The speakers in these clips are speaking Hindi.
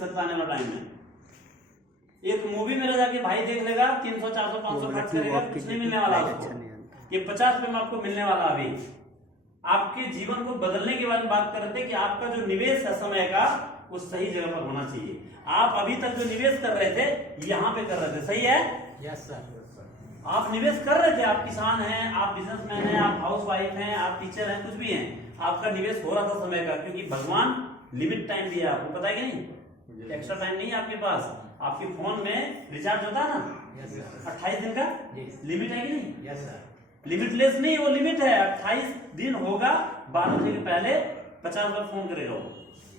सकता आने वाला टाइम में। एक मूवी में जाके भाई देख लेगा 300 400 500 खर्च करेगा, कुछ नहीं मिलने वाला उसको। ये 50 रुपए में आपको मिलने वाला। अभी आपके जीवन को बदलने के बारे में बात कर रहे थे कि आपका जो निवेश है समय का वो सही जगह पर होना चाहिए। आप अभी तक जो निवेश कर रहे थे यहाँ पे कर रहे थे, सही है? Yes sir. आप निवेश कर रहे थे, आप किसान हैं, आप बिजनेसमैन हैं, आप हाउस वाइफ हैं, आप टीचर हैं, कुछ भी हैं, आपका निवेश हो रहा था समय का, क्योंकि भगवान लिमिट टाइम दिया आपको, पता है कि नहीं? एक्स्ट्रा टाइम नहीं है आपके पास। आपके फोन में रिचार्ज होता है ना 28 दिन का, लिमिट है कि नहीं? Yes sir. लिमिटलेस नहीं, वो लिमिट है 28 दिन होगा, 12 बजे के पहले 50 बार फोन करेगा वो,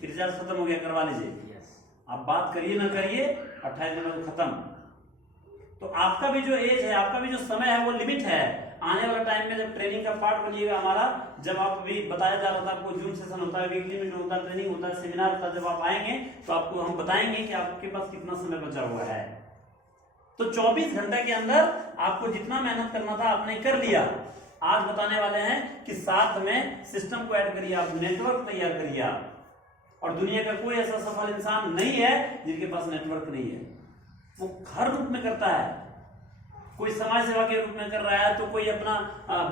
रिचार्ज खत्म हो गया, करवा लीजिए। आप बात करिए ना करिए, 28 दिन में खत्म। तो आपका भी जो एज है, आपका भी जो समय है वो लिमिट है। आने वाला टाइम में जब ट्रेनिंग का पार्ट बनिएगा हमारा, जब आप अभी बताया जा रहा था आपको जूम सेशन होता है, वीकली मीटिंग होता है, ट्रेनिंग होता है, सेमिनार होता है, जब आप आएंगे तो आपको हम बताएंगे कि आपके पास कितना समय बचा हुआ है। तो 24 घंटे के अंदर आपको जितना मेहनत करना था आपने कर लिया। आज बताने वाले हैं कि साथ में सिस्टम को ऐड करिए, आप नेटवर्क तैयार करिए आप। और दुनिया का कोई ऐसा सफल इंसान नहीं है जिनके पास नेटवर्क नहीं है। वो हर रूप में करता है, कोई समाज सेवा के रूप में कर रहा है, तो कोई अपना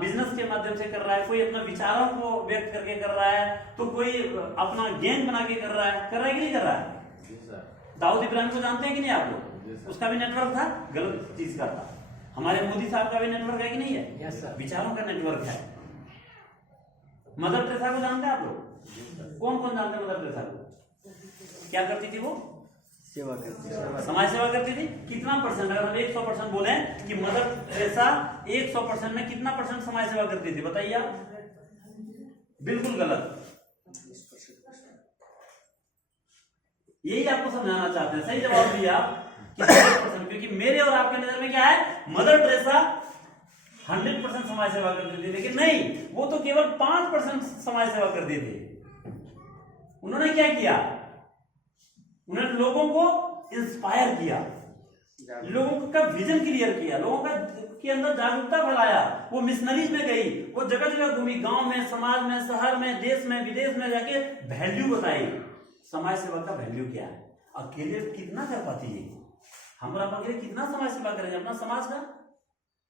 बिजनेस के माध्यम से कर रहा है, कोई अपना विचारों को व्यक्त करके कर रहा है, तो कोई अपना गैंग बना के कर रहा है कि नहीं कर रहा है? दाऊद इब्राहिम को जानते हैं कि नहीं आप लोग? उसका भी नेटवर्क था, गलत चीज का था। हमारे मोदी साहब का भी नेटवर्क है कि नहीं है? Yes sir. विचारों का नेटवर्क है। मदर टेरेसा को जानते हैं आप लोग? कौन कौन जानते हैं मदर टेरेसा को? क्या करती थी वो? सेवा करती थी, समाज सेवा करती थी। कितना परसेंट, अगर हम 100% बोले कि मदर टेरेसा 100% में कितना परसेंट समाज सेवा करती थी, बताइए आप? बिल्कुल गलत। यही आपको समझाना चाहते हैं। सही जवाब दिया कि 100%, क्योंकि मेरे और आपके नजर में क्या है, मदर टेरेसा 100% समाज सेवा करती थी, लेकिन नहीं, वो तो केवल 5% समाज सेवा करती थी। उन्होंने क्या किया? उन्होंने लोगों को इंस्पायर किया, लोगों का विजन क्लियर किया, लोगों का के अंदर जागरूकता फैलाया। वो मिशनरीज में गई, वो जगह जगह घूमी, गांव में, समाज में, शहर में, देश में, विदेश में जाके वैल्यू बताई। समाज सेवा का वैल्यू क्या है? अकेले कितना कर पाती है? हम और आप अकेले कितना समाज सेवा करेंगे अपना समाज का,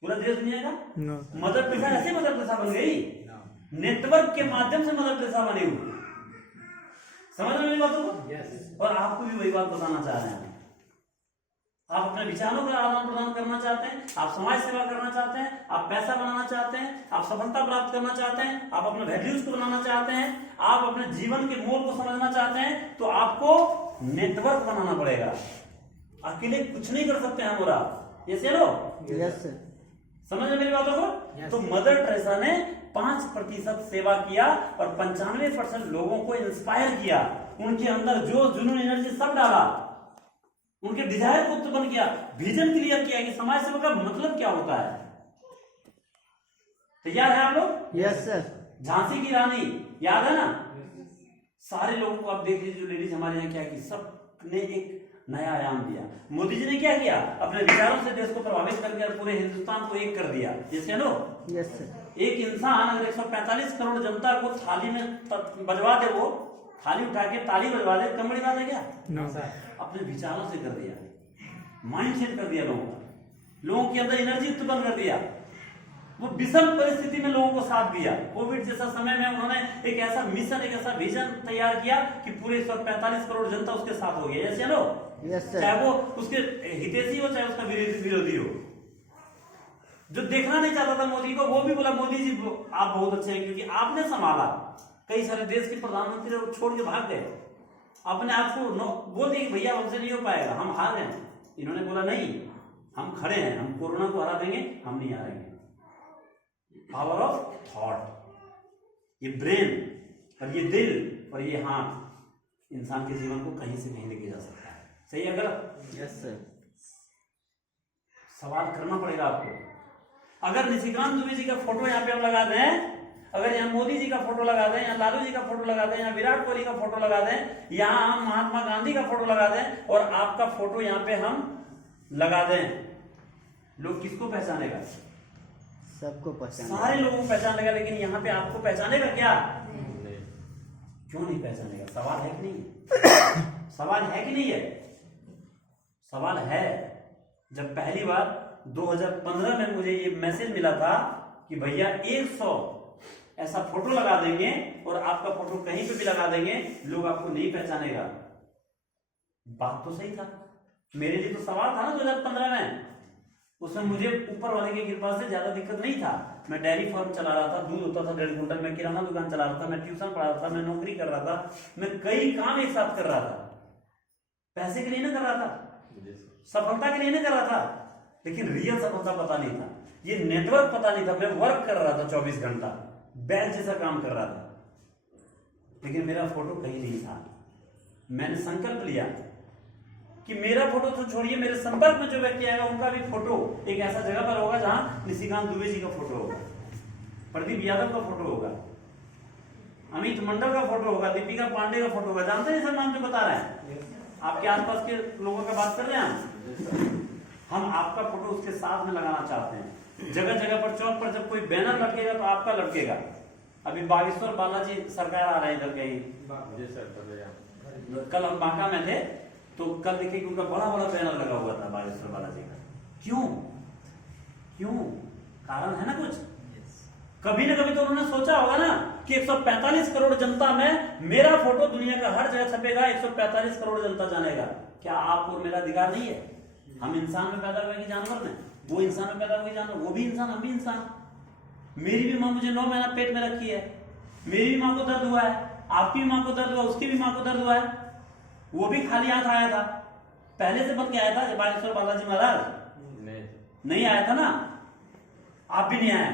पूरा देश दुनिया का? मदर टेरेसा ऐसे मदर टेरेसा बन गई, नेटवर्क के माध्यम से मदर टेरेसा बनी हुई। समझ रहे मेरी बातों को? और आपको भी वही बात बताना चाह रहे हैं। आप अपने विचारों का आदान प्रदान करना चाहते हैं, आप समाज सेवा करना चाहते हैं, आप पैसा बनाना चाहते हैं, आप सफलता प्राप्त करना चाहते हैं, आप अपने वैल्यूज को बनाना चाहते हैं, आप अपने जीवन के मोल को समझना चाहते हैं, तो आपको नेटवर्क बनाना पड़ेगा। अकेले कुछ नहीं कर सकते हम और आप। ये चलो, यस सर। समझ रहे मेरी बातों को? तो मदर टेरेसा ने 5% सेवा किया और 95% लोगों को इंस्पायर किया। उनके अंदर जोश, जुनून, एनर्जी सब डाला, उनके डिजायर को उत्पन्न किया, विजन क्लियर किया कि समाज सेवा का मतलब क्या होता है। तैयार है आप लोग? Yes sir. झांसी की रानी याद है ना? सारे लोगों को आप देख लीजिए, जो लेडीज हमारे यहाँ क्या की, सबने एक नया आयाम दिया। मोदी जी ने क्या किया? अपने विचारों से देश को प्रभावित करके पूरे हिंदुस्तान को एक कर दिया। ये लो, यस सर। एक इंसान अगर 145 करोड़ जनता को थाली में बजवा दे, वो थाली उठा के ताली बजवा दे, कम बड़ी बात है क्या? नो। अपने विचारों से कर दिया, माइंड सेट कर दिया लोगों का, लोगों के अंदर एनर्जी उत्पन्न कर दिया। वो विषम परिस्थिति में लोगों को साथ दिया। कोविड जैसा समय में उन्होंने एक ऐसा मिशन, एक ऐसा विजन तैयार किया कि पूरे 145 करोड़ जनता उसके साथ हो गई। ऐसे लो, चाहे वो उसके हितैषी हो, चाहे उसका विरोधी हो। जो देखना नहीं चाहता था मोदी को, वो भी बोला मोदी जी आप बहुत अच्छे हैं, क्योंकि आपने संभाला। कई सारे देश के प्रधानमंत्री छोड़ के भाग गए, अपने आप को बोल दिए कि भैया हमसे नहीं हो पाएगा, हम हार गए। इन्होंने बोला नहीं, हम खड़े हैं, हम कोरोना को हरा देंगे, हम नहीं हारेंगे। पावर ऑफ थॉट, ये ब्रेन और ये दिल और ये हाथ इंसान के जीवन को कहीं से कहीं लेके जा सकता है। सही है गलत? Yes sir. सवाल करना पड़ेगा आपको। अगर निशिकांत दुबे जी का फोटो यहाँ पे हम लगा दें, अगर यहाँ मोदी जी का फोटो लगा दें, यहाँ लालू जी का फोटो लगा दें, यहाँ विराट कोहली का फोटो लगा दें, यहाँ हम महात्मा गांधी का फोटो लगा दें और आपका फोटो यहाँ पे हम लगा दें, लोग किसको पहचानेगा? सबको पहचान, सारे लोगों को पहचान लेगा। लेकिन यहाँ पे आपको पहचानेगा क्या? क्यों नहीं पहचानेगा? सवाल है कि नहीं? सवाल है कि नहीं है? सवाल है। जब पहली बार 2015 में मुझे ये मैसेज मिला था कि भैया 100 ऐसा फोटो लगा देंगे और आपका फोटो कहीं पे भी लगा देंगे, लोग आपको नहीं पहचानेगा। बात तो सही था, मेरे लिए तो सवाल था ना 2015 में। उसमें मुझे ऊपर वाले की कृपा से ज्यादा दिक्कत नहीं था। मैं डेयरी फार्म चला रहा था, दूध होता था 1.5 क्विंटल, मैं किराना दुकान चला रहा था, मैं ट्यूशन पढ़ा रहा था, मैं नौकरी कर रहा था, मैं कई काम एक साथ कर रहा था। पैसे के लिए ना कर रहा था, सफलता के लिए नहीं कर रहा था, लेकिन रियल सफलता पता नहीं था, ये नेटवर्क पता नहीं था। मैं वर्क कर रहा था 24 घंटा, बैल जैसा काम कर रहा था, लेकिन मेरा फोटो कहीं नहीं था। मैंने संकल्प लिया कि मेरा फोटो तो छोड़िए, मेरे संपर्क में जो व्यक्ति आएगा उनका भी फोटो एक ऐसा जगह पर होगा जहां निशिकांत दुबे जी का फोटो होगा, प्रदीप यादव का फोटो होगा, अमित मंडल का फोटो होगा, दीपिका पांडे का फोटो होगा। जानते हैं सर नाम जो बता रहे हैं, आपके आसपास के लोगों का बात कर रहे हैं हम आपका फोटो उसके साथ में लगाना चाहते हैं। जगह जगह पर, चौक पर जब कोई बैनर लटकेगा तो आपका लटकेगा। अभी बागेश्वर बालाजी सरकार आ रहे हैं इधर कहीं, कल हम बांका में थे तो कल देखिए कि उनका बड़ा बड़ा बैनर लगा हुआ था बागेश्वर बालाजी का। क्यों? कारण है ना कुछ। कभी ना कभी तो उन्होंने सोचा होगा ना कि 145 करोड़ जनता में मेरा फोटो दुनिया का हर जगह छपेगा, 145 करोड़ जनता जानेगा। क्या आप और मेरा अधिकार नहीं है? हम इंसान में पैदा हुए कि जानवर में? वो इंसान में पैदा हुए जानवर, वो भी इंसान, हम भी इंसान। मेरी भी माँ मुझे 9 महीना पेट में रखी है, मेरी भी माँ को दर्द हुआ है, आपकी भी माँ को दर्द हुआ, उसकी भी माँ को दर्द हुआ है। वो भी खाली हाथ आया था, पहले से बन के आया था बागेश्वर बालाजी महाराज नहीं आया था ना, आप भी नहीं आए।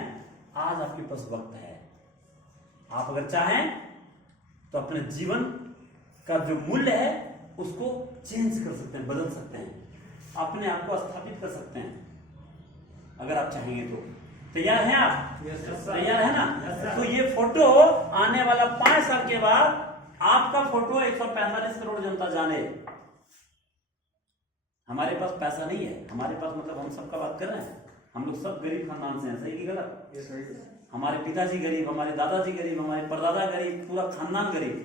आज आपके पास वक्त है, आप अगर चाहें तो अपने जीवन का जो मूल्य है उसको चेंज कर सकते हैं, बदल सकते हैं, अपने आप को स्थापित कर सकते हैं अगर आप चाहेंगे तो। तैयार हैं आप? तैयार है ना? तो ये फोटो आने वाला 5 साल के बाद आपका फोटो 145 करोड़ जनता जाने। हमारे पास पैसा नहीं है, हमारे पास मतलब हम सबका बात कर रहे हैं, हम लोग सब गरीब खानदान से हैं, सही की गलत? हमारे पिताजी गरीब, हमारे दादाजी गरीब, हमारे परदादा गरीब, पूरा खानदान गरीब।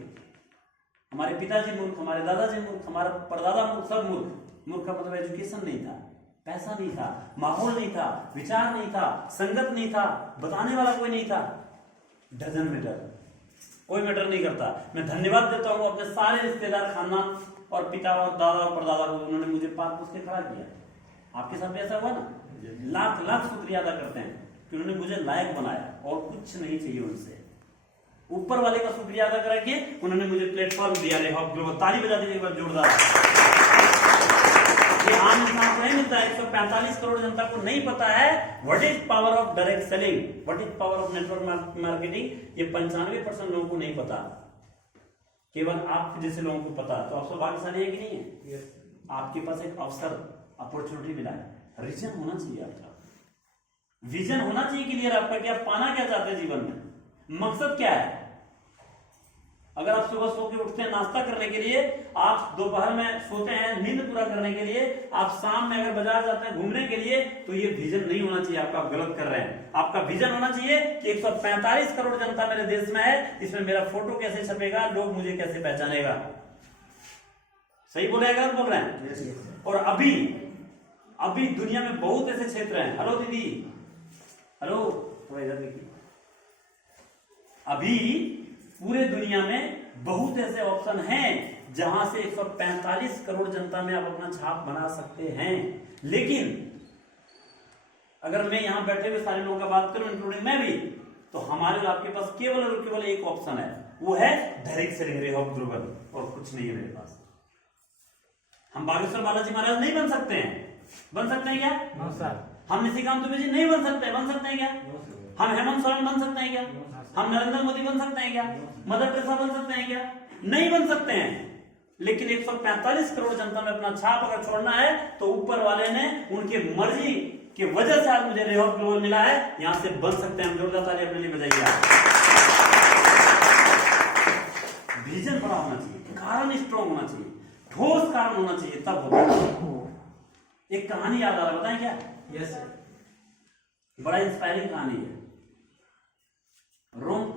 हमारे पिताजी मूर्ख, हमारे दादाजी मूर्ख, हमारा परदादा मूर्ख, सब मूर्ख। मूर्ख का मतलब एजुकेशन नहीं था, पैसा नहीं था, माहौल नहीं था, विचार नहीं था, संगत नहीं था, बताने वाला कोई नहीं था। डजन मैटर, कोई मैटर नहीं करता। मैं धन्यवाद देता हूँ अपने सारे रिश्तेदार, खानदान और पिता और दादा और परदादा को, उन्होंने मुझे पाल पोस के खड़ा किया। आपके साथ भी ऐसा हुआ ना? लाख लाख शुक्रिया अदा करते हैं कि उन्होंने मुझे लायक बनाया, और कुछ नहीं चाहिए उनसे। ऊपर वाले का शुक्रिया अदा करके उन्होंने मुझे प्लेटफॉर्म दिया। ताली बजा दीजिए एक बार जोरदार। ये आम इंसान को नहीं मिलता है, 145 करोड़ जनता को नहीं पता है what is power of direct selling, what is power of network marketing. ये 95% लोगों को नहीं पता, केवल आप जैसे लोगों को पता। तो आप सब भाग्यशाली है कि नहीं है? आपके पास एक अवसर, अपॉर्चुनिटी मिला है। रीजन होना चाहिए आपका, विजन होना चाहिए क्लियर आपका कि आप पाना क्या चाहते हैं जीवन में, मकसद क्या है। अगर आप सुबह सो के उठते हैं नाश्ता करने के लिए, आप दोपहर में सोते हैं नींद पूरा करने के लिए, आप शाम में अगर बाजार जाते हैं घूमने के लिए, तो ये विजन नहीं होना चाहिए आपका, आप गलत कर रहे हैं। आपका विजन होना चाहिए कि 145 करोड़ जनता मेरे देश में है, इसमें मेरा फोटो कैसे छपेगा, लोग मुझे कैसे पहचानेगा। सही बोल रहे हैं, गलत बोल रहे हैं? और अभी दुनिया में बहुत ऐसे क्षेत्र हैं। हेलो दीदी, हेलो, थोड़ा इधर देखिए। अभी पूरे दुनिया में बहुत ऐसे ऑप्शन हैं जहां से 145 करोड़ जनता में आप अपना छाप बना सकते हैं। लेकिन अगर मैं यहां बैठे हुए सारे लोगों का बात करूं, इंक्लूडिंग मैं भी, तो हमारे आपके पास केवल और केवल एक ऑप्शन है, वो है डायरेक्ट सेलिंग, रेहॉक ग्लोबल, और कुछ नहीं है मेरे पास। हम बागेश्वर बालाजी महाराज नहीं बन सकते हैं। बन सकते हैं क्या? हम निशिकांत दुबे जी नहीं बन सकते? बन सकते हैं क्या? हम हेमंत सोरेन बन सकते हैं क्या? हम नरेंद्र मोदी बन सकते हैं क्या? मदर टेरेसा बन सकते हैं क्या? नहीं बन सकते हैं। लेकिन 145 करोड़ जनता में अपना छाप अगर छोड़ना है तो ऊपर वाले ने उनके मर्जी की वजह से आज मुझे रेहॉक ग्लोबल मिला है, यहां से बन सकते हैं। जोरदार ताली अपने लिए बजाइए। विजन बड़ा होना चाहिए, कारण स्ट्रॉन्ग होना चाहिए, ठोस कारण होना चाहिए, तब होता है। एक कहानी याद आ रहा है, बताएं क्या? यस, बड़ा इंस्पायरिंग कहानी है। रोम